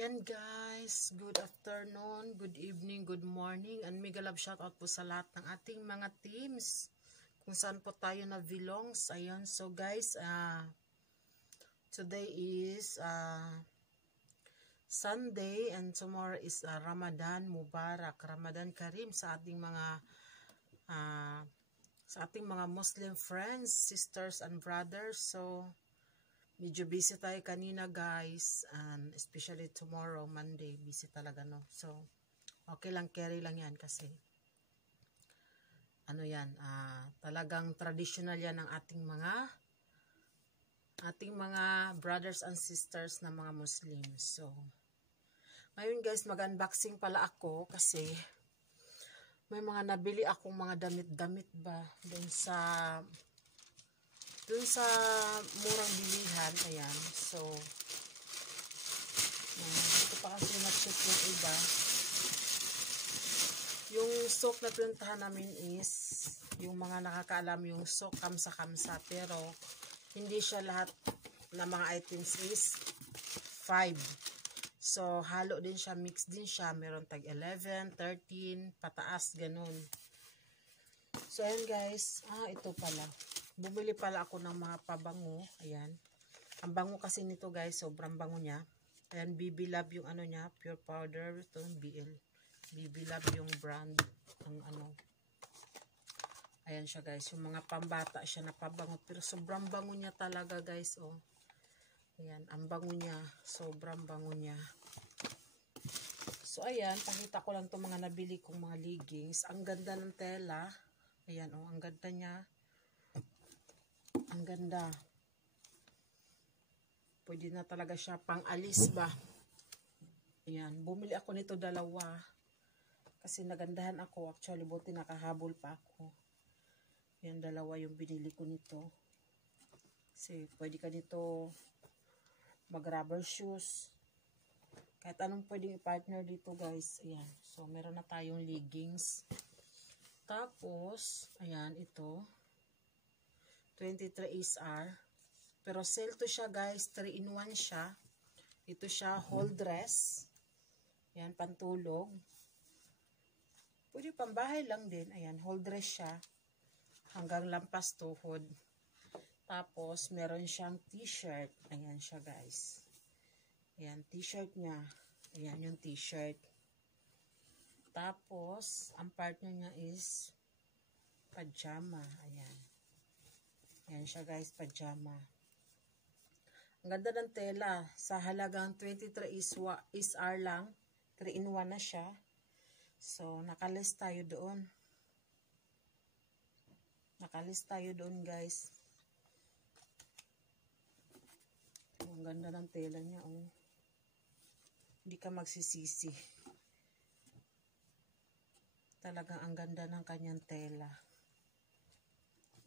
Ayan guys, good afternoon, good evening, good morning, and mega love shoutout po sa lahat ng ating mga teams kung saan po tayo na belongs. Ayan, so guys, today is Sunday and tomorrow is Ramadan Mubarak, Ramadan Karim sa ating mga Muslim friends, sisters and brothers. So medyo busy tayo kanina guys, and especially tomorrow, Monday, busy talaga no. So, okay lang, carry lang yan kasi, ano yan, talagang traditional yan ng ating mga brothers and sisters na mga Muslims. So, ngayon guys, mag-unboxing pala ako kasi may mga nabili akong mga damit-damit ba dun sa murang bilihan. Ayan, so dito pa kasi na-check yung iba. Yung sock na pinuntahan namin is yung mga nakakaalam yung sock kamsa-kamsa, pero hindi siya lahat na mga items is 5. So halo din siya, mix din siya, meron tag 11, 13 pataas, ganun. So ayan guys, ito pala, bumili pala ako ng mga pabango. Ayan. Ang bango kasi nito guys, sobrang bango niya. Ayan, BB Love yung ano niya, pure powder. Ito yung BL. BB Love yung brand ng ano. Ayan siya guys, yung mga pambata siya na pabango. Pero sobrang bango niya talaga guys, oh. Ayan, ang bango niya. Sobrang bango niya. So ayan, pakita ko lang itong mga nabili kong mga leggings. Ang ganda ng tela. Ayan, oh, ang ganda niya. Ang ganda. Pwede na talaga siya pang alis ba. Ayan. Bumili ako nito dalawa. Kasi nagandahan ako. Actually, buti nakahabol pa ako. Ayan, dalawa yung binili ko nito. Kasi pwede ka nito mag-rubber shoes. Kahit anong pwedeng i-partner dito guys. Ayan. So, meron na tayong leggings. Tapos, ayan, ito. 23 SR. Pero sale to siya guys, 3-in-1 siya. Ito siya whole dress. Ayan, pantulog. Pwede pambahay lang din. Ayan, whole dress siya. Hanggang lampas tuhod. Tapos meron siyang t-shirt. Ayan siya guys. Ayan, t-shirt niya. Ayan yung t-shirt. Tapos, ang partner niya is pajama. Ayan. Ayan siya guys, pajama. Ang ganda ng tela. Sa halagang 23 SR lang. 3-in-1 na siya. So, nakalist tayo doon. Nakalist tayo doon guys. Ang ganda ng tela niya. Oh. Hindi ka magsisisi. Talagang ang ganda ng kanyang tela.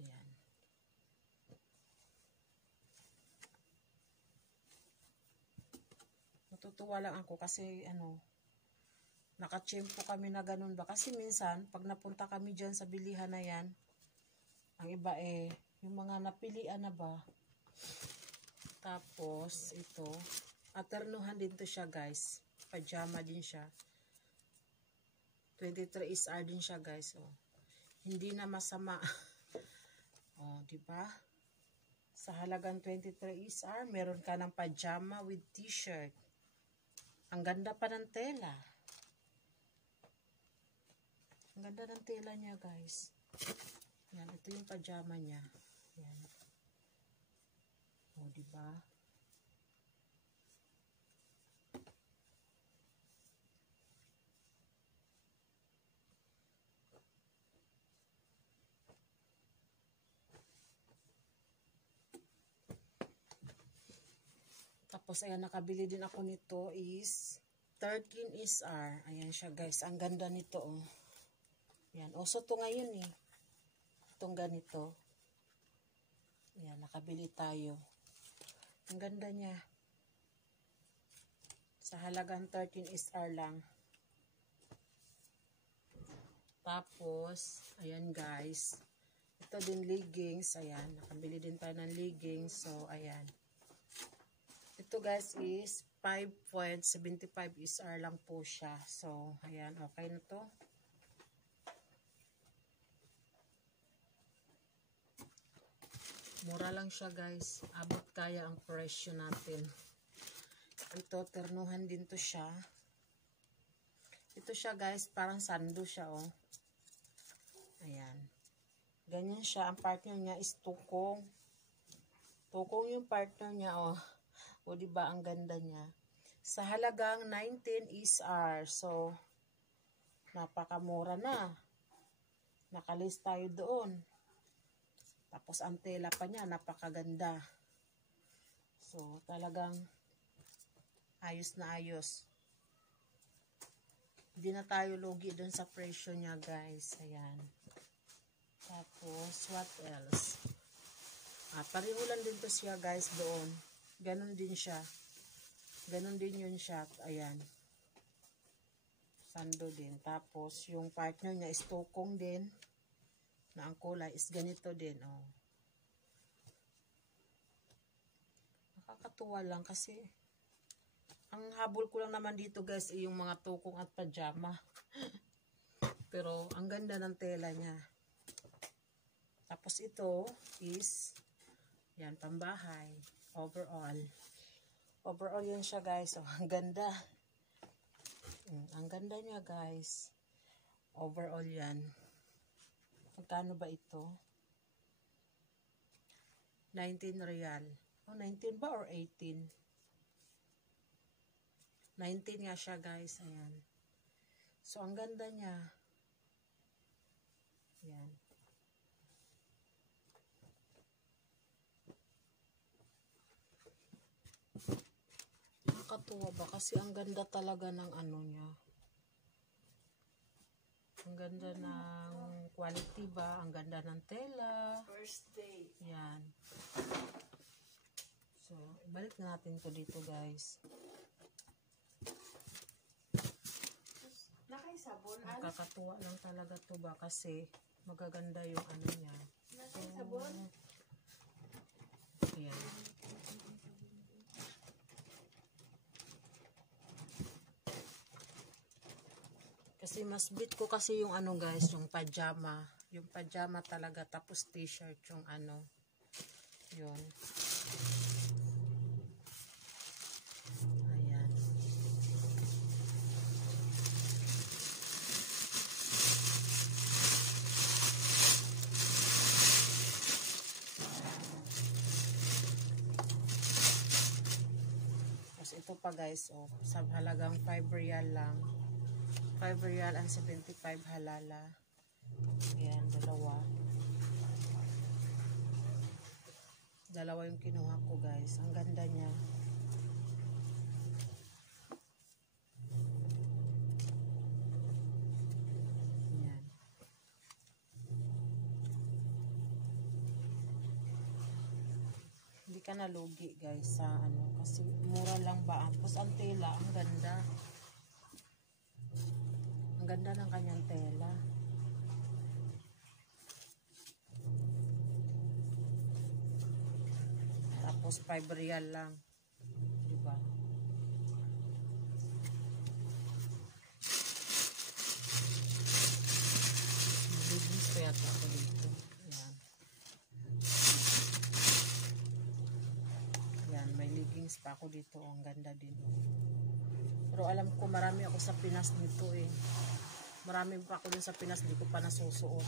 Ayan. Natutuwa lang ako kasi nakachempo kami na ganun ba. Kasi minsan, pag napunta kami dyan sa bilihan na yan, ang iba yung mga napilian na ba. Tapos, ito, aternuhan din to siya guys. Pajama din siya. 23 SR din siya guys. Oh. Hindi na masama. Oh, diba? Sa halagang 23 SR, meron ka ng pajama with t-shirt. Ang ganda pa ng tela. Ang ganda ng tela niya, guys. Yan, ito yung pajama niya. Yan. O, diba? Tapos, ayan, nakabili din ako nito is 13 SR. Ayan siya, guys. Ang ganda nito, oh. Ayan. Uso to ngayon, eh. Itong ganito. Ayan, nakabili tayo. Ang ganda niya. Sa halagang 13 SR lang. Tapos, ayan, guys. Ito din leggings. Ayan, nakabili din tayo ng leggings. So, ayan. Ito guys is 5.75 SR lang po siya. So, ayan, okay na to. Mura lang siya guys. Abot kaya ang presyo natin. Ito, ternuhan din to siya. Ito siya guys, parang sando siya oh. Ayan. Ganyan siya. Ang partner niya is tukong. Tukong yung partner niya oh. O diba ang ganda niya. Sa halagang 19 SR. So, napakamura na. Nakalist tayo doon. Tapos ang tela pa niya, napakaganda. So, talagang ayos na ayos. Hindi na tayo lugi dun sa presyo niya, guys. Ayan. Tapos, what else? Pareho lang din to siya, guys, doon. Ganon din siya. Ganon din yun siya. Ayan. Sando din. Tapos, yung partner niya is tukong din. Na ang kulay is ganito din, oh. Nakakatuwa lang kasi ang habol ko lang naman dito guys ay yung mga tukong at pajama. Pero ang ganda ng tela niya. Tapos ito is yan, pambahay. Overall. Overall yan siya guys. Oh, ang ganda. Ang ganda niya guys. Overall yan. Magkano ba ito? 19 real. Oh, 19 ba or 18? 19 nga siya guys. Ayan. So, ang ganda niya. Ayan. Nakakatuwa ba? Kasi ang ganda talaga ng ano niya. Ang ganda ng quality ba? Ang ganda ng tela. First day. Yan. So, ibalik na natin to dito guys. Nakaisabon? Nakakatuwa lang talaga to ba? Kasi magaganda yung ano niya. Nakaisabon? Ayan. Kasi mas bit ko kasi yung ano guys, yung pajama. Yung pajama talaga, tapos t-shirt yung ano. Yun. Ayan. Tapos ito pa guys, oh, sa halagang 5 real lang. 5 real and 75 halala. Ayan, dalawa. Dalawa yung kinuha ko guys. Ang ganda niya. Ayan. Hindi ka nalugi guys sa ano. Kasi mura lang ba. Tapos ang tela, ang ganda. Ang ganda ng kanyang tela. Tapos 5 real lang. Diba? Leggings pa yata ako dito. Ayan. Ayan, may leggings pa ako dito. Ang ganda din. Pero alam ko marami ako sa Pinas nito eh. Marami pa ako dun sa Pinas, di ko pa nasusuot.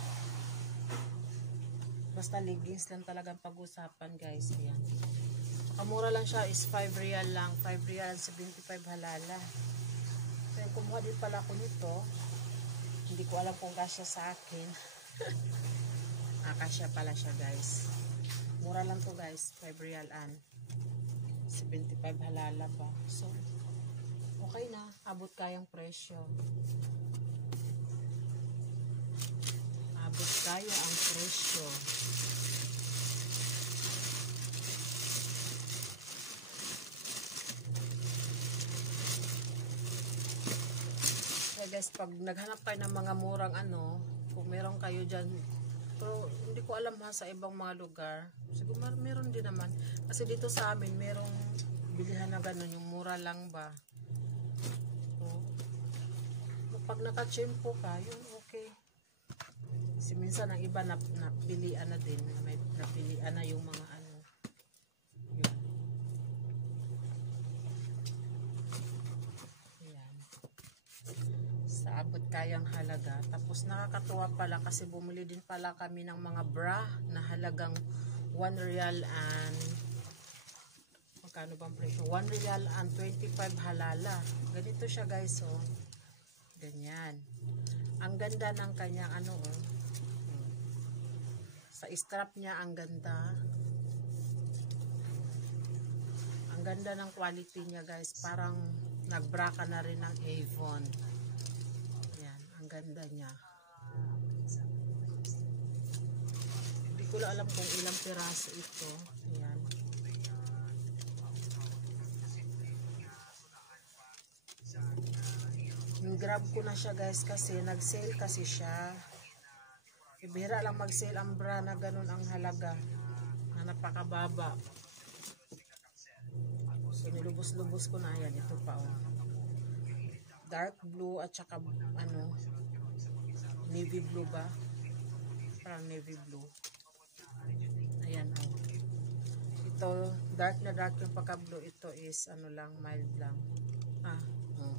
Basta leggings lang talagang pag-usapan guys. Ayan. Kamura lang siya is 5 real lang. 5 real 75 halala. Kaya kumuha din pala ako nito. Hindi ko alam kung kasya sa akin. Kasya pala siya guys. Mura lang to guys. 5 real and 75 halala pa. So, okay na. Abot kayang presyo. Abot kaya ang presyo. Guys, pag naghanap kayo ng mga murang ano, kung meron kayo dyan, pero hindi ko alam ha sa ibang mga lugar, siguro meron din naman, kasi dito sa amin merong bilihan na ganun, yung mura lang ba. So, pag nakachempo ka, yun okay. Kasi minsan ang iba napilian na din, may napilian na yung mga ano. Yun. Ayan. Sa abot kayang halaga. Tapos nakakatuwa pala kasi bumili din pala kami ng mga bra na halagang 1 real and magkano bang presyo? 1 real and 25 halala. Ganito siya guys, oh. Ganyan. Ang ganda ng kanyang ano, oh. Sa strap niya, ang ganda. Ang ganda ng quality niya guys. Parang nagbra ka na rin ng Avon. Yan, ang ganda niya. Hindi ko lang alam kung ilang piraso ito. Yan. Grab ko na siya guys kasi nag-sale kasi siya. Ibihira lang mag-sale ang bra na ganun ang halaga na napakababa. So nilubos-lubos ko na yan. Ito pa, oh. Dark blue at saka ano, navy blue ba? Parang navy blue. Ayan, oh. Ito dark na dark yung pagka-blue. Ito is ano lang, mild lang.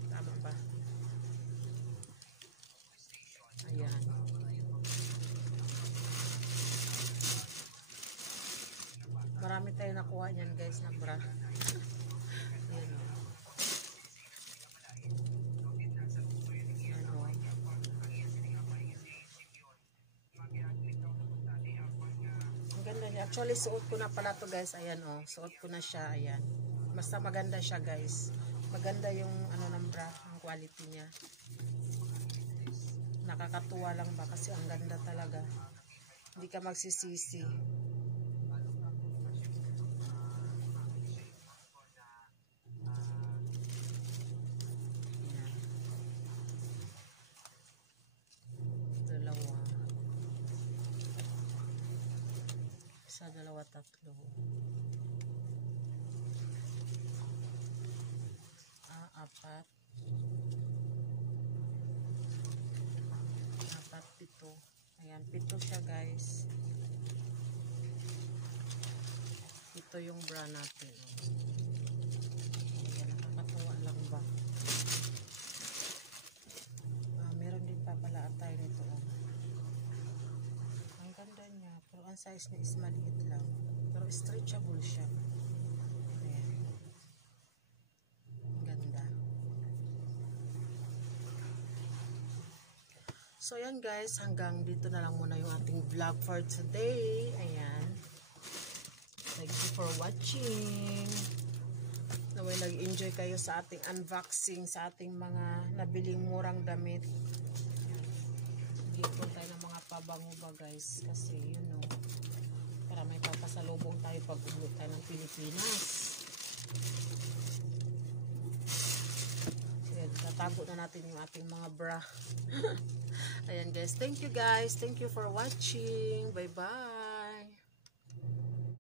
Tama ba? Ayan. Marami tayo nakuha niyan guys na bra. Ayan, o. Ayan, o. Ang ganda niya. Actually, suot ko na pala to guys. Ayan, o. Suot ko na siya. Ayan. Basta maganda siya guys. Maganda yung ano ng bra. Ang quality niya. Nakakatuwa lang ba kasi ang ganda talaga. Hindi ka magsisisi. Ayan. Dalawa. Isa, dalawa, tatlo. Apat. Pito. Ayan, pito siya guys. Ito yung bra natin. Ayan, nakakatuwa lang ba? Meron din pa pala tayo nito. Ang ganda niya. Pero ang size niya is maliit lang. Pero stretchable siya. Ayan. Ang ganda. So, yan guys, hanggang dito na lang muna yung ating vlog for today. Ayan. Thank you for watching. Naway nag-enjoy kayo sa ating unboxing, sa ating mga nabiling murang damit. Gipon tayo ng mga pabango ba guys. Kasi, you know, para may papasalubong tayo pag umuwi tayo ng Pilipinas. Ayan, tatago na natin yung ating mga bra. Ayan guys, thank you guys. Thank you for watching. Bye bye.